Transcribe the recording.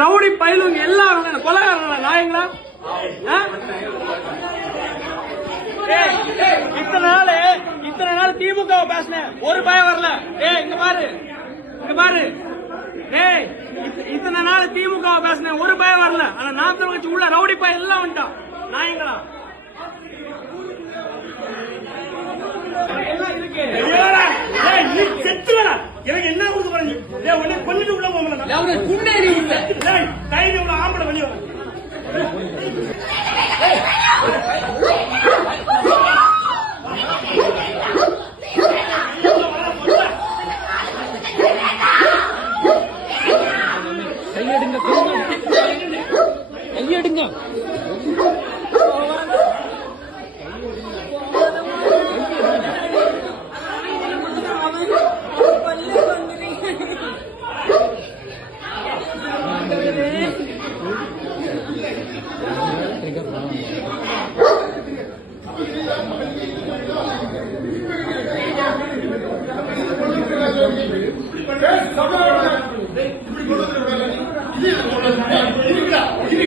Rowdy பயிலுங்க எல்லாரும் கொலகாரங்களா நாயங்களா? இத்தனை நாள் திமுக பேசினேன், ஒரு பயம் வரல. இங்க பாரு இத்தனை நாள் திமுக பேசினேன், ஒரு பயம் வரல. ஆனா நாம் தமிழர் கட்சி உள்ள ரவுடி பயம் எல்லாம் வந்துட்டான் நாயங்களா. எனக்கு என்ன கொடுக்க போறீங்க? கொண்டுட்டு உள்ள போகல ஆம்பளை வெளியே கையெடுங்க